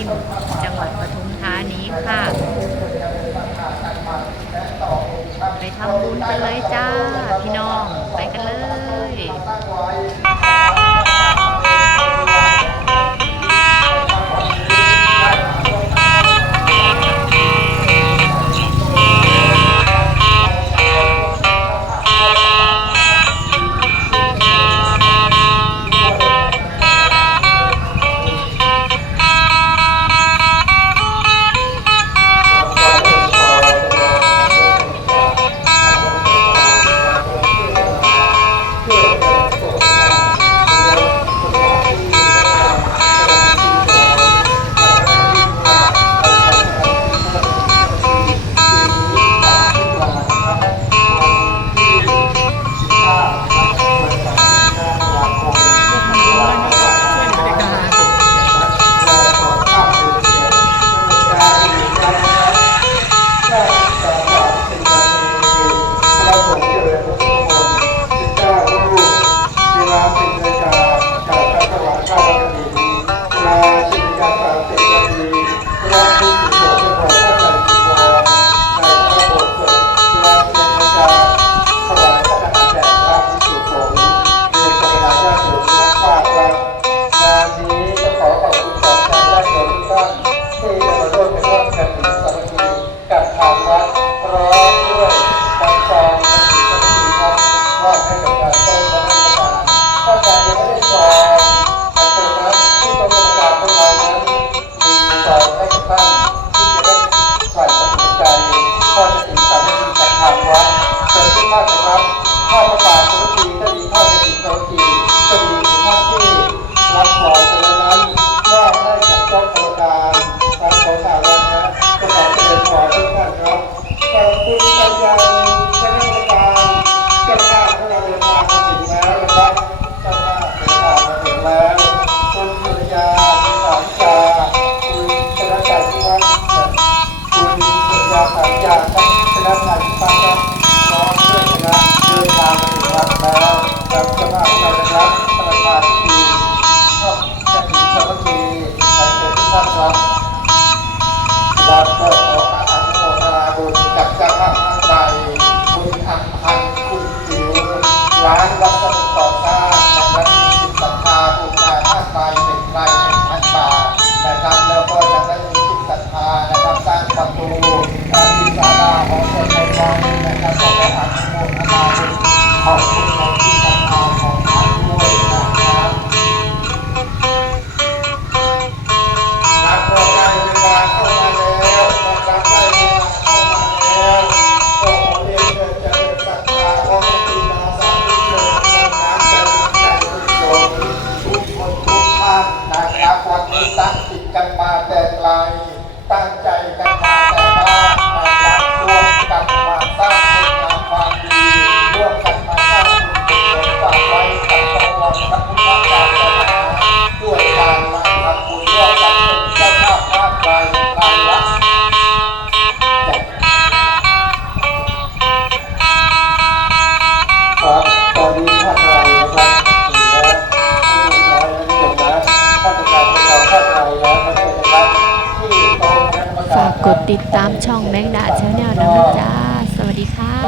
ิม จังหวัดปทุมธานีค่ะ ไปทำบุญกันเลยจ้า พี่น้อง ไปกันเลย เกิดขึ้นมากสิครับข้อประกาศสุรีจะดีข้าอสติสุนทรีจะดีข้านที่รับรอง สามัคคีกันเป็นทุกท่านครัเราก็ขออนุโมทนาบุญกับจ้าภาพทั้งใดคุณอัมคุณจิ๋วร้านวัสมุทรต่อสร้างวัดศรัทธาบูชาท่าไฟเป็นไรเป็พันบาทนะครับแล้วก็จะได้จิตศรัทธานะครสร้างประตูที่ศาของคนในวังนะครขออนุโมนาบุขอ ตั้งติดกันมาแต่ไกล ตั้งใจกันมาแต่ไกล กดติดตามช่องแมงดาชาแนลนะจ๊ะสวัสดีค่ะ